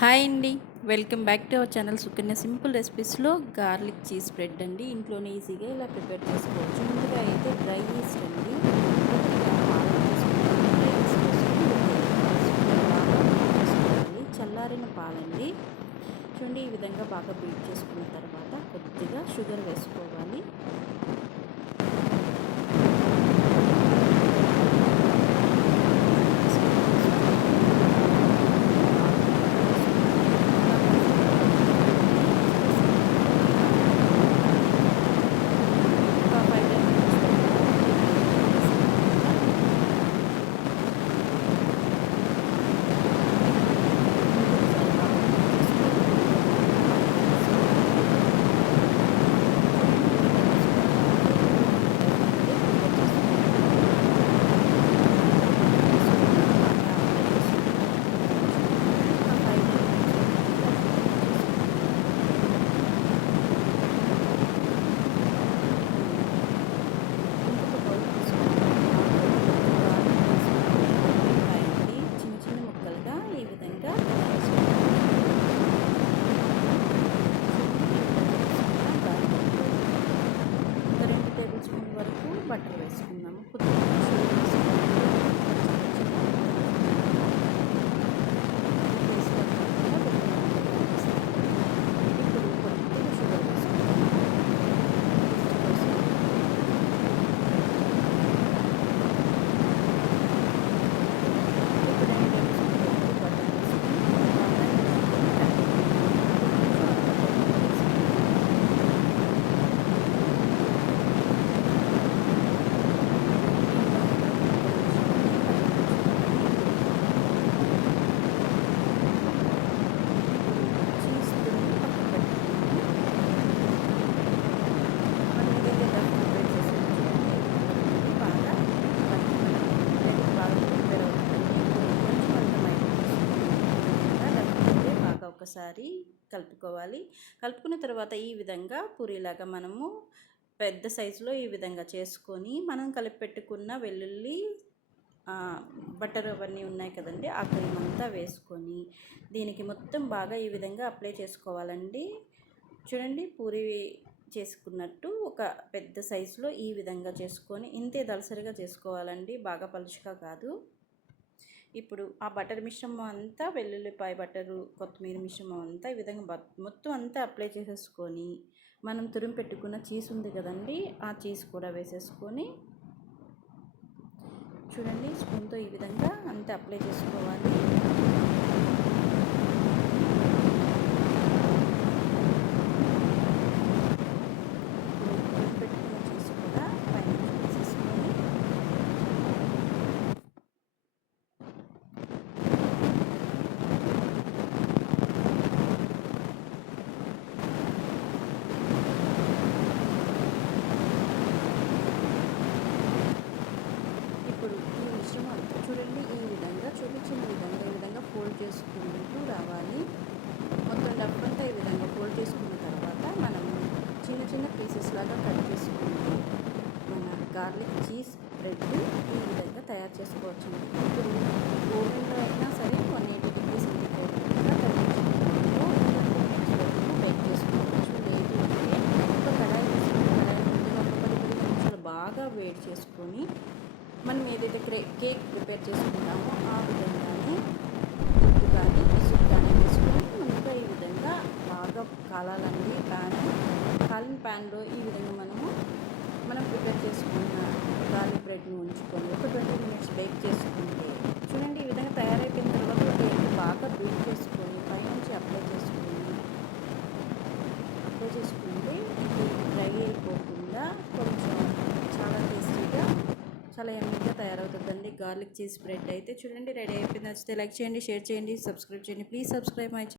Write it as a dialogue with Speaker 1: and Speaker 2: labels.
Speaker 1: Hi అండి. Welcome back to our channel Sukanya simple రెసిపీస్లో garlic cheese bread అండి. ఇంట్లోనే ఈజీగా ఇలా ప్రిపేర్ చేసుకోవచ్చు. ముందుగా అయితే డ్రై ఈస్ట్ అండి. చల్లారిన పాలండి. చూడండి ఈ విధంగా బాగా బీట్ చేసుకున్న తర్వాత కొద్దిగా షుగర్ వేసుకోవాలి. బటర్ వేసుకున్నాము ఒకసారి కలుపుకోవాలి. కలుపుకున్న తర్వాత ఈ విధంగా పూరీలాగా మనము పెద్ద సైజులో ఈ విధంగా చేసుకొని మనం కలిపి పెట్టుకున్న వెల్లుల్లి బటర్ అవన్నీ ఉన్నాయి కదండి ఆ క్రీమ్ అంతా వేసుకొని దీనికి మొత్తం బాగా ఈ విధంగా అప్లై చేసుకోవాలండి. చూడండి పూరి చేసుకున్నట్టు ఒక పెద్ద సైజులో ఈ విధంగా చేసుకొని ఇంతే దలసరిగా చేసుకోవాలండి బాగా పలుచగా కాదు. ఇప్పుడు ఆ బటర్ మిశ్రమం అంతా వెల్లుల్లిపాయ బటరు కొత్తిమీర మిశ్రమం అంతా ఈ విధంగా మొత్తం అంతా అప్లై చేసేసుకొని మనం తురిమి పెట్టుకున్న చీజ్ ఉంది కదండి ఆ చీజ్ కూడా వేసేసుకొని చూడండి స్పూన్తో ఈ విధంగా అంతా అప్లై చేసుకోవాలి ఇప్పుడు తురిమి పెట్టుకున్న చీజ్ కూడా పైన వేసేసుకొని ఇప్పుడు ఈ మిశ్రమం చూడండి ఈ విధంగా చూపించిన విధంగా ఈ విధంగా ఫోల్డ్ చేసుకుంటూ రావాలి మొత్తం డబ్బంతా ఈ విధంగా ఫోల్డ్ చేసుకున్న తర్వాత మనం చిన్న చిన్న పీసెస్ లాగా కట్ చేసుకుంటూ మన గార్లిక్ చీజ్ బ్రెడ్ ఈ విధంగా తయారు చేసుకోవచ్చు ఇప్పుడు ఓవెన్లో అయినా సరే వన్ ఎయిటీ డిగ్రీస్ బేక్ చేసుకోవచ్చు లేదు అంటే ఒక కడాయి తీసుకుని కడాయి ముందుగా ఒక పది పదిహేను నిమిషాలు బాగా వేడి చేసుకొని మనం ఏదైతే క్రే కేక్ ప్రిపేర్ చేసుకుంటామో. ఆ విధంగానే ఉప్పు కానీ ఇసుకు కానీ వేసుకొని ముందుగా ఈ విధంగా బాగా కాలాలండి ప్యాన్. కాలిన ప్యాన్లో ఈ విధంగా మనము మనం ప్రిపేర్ చేసుకున్న గార్లిక్ బ్రెడ్ని ఉంచుకొని ఒక ట్వంటీ మినిట్స్ బేక్ చేసుకుంటే చూడండి ఈ విధంగా తయారైపోయిన తర్వాత ఒక ఎగ్ బాగా బీట్ చేసుకొని పైనుంచి అప్లై చేసుకొని అప్లై చేసుకుంటే ఇది డ్రై అయిపోకుండా కొంచెం చాలా టేస్టీగా చాలా ఎమ్మీగా తయారవుతుందండి. గార్లిక్ చీజ్ బ్రెడ్ అయితే చూడండి రెడీ అయిపోయింది. నచ్చితే లైక్ చేయండి షేర్ చేయండి సబ్స్క్రైబ్ చేయండి. Please subscribe my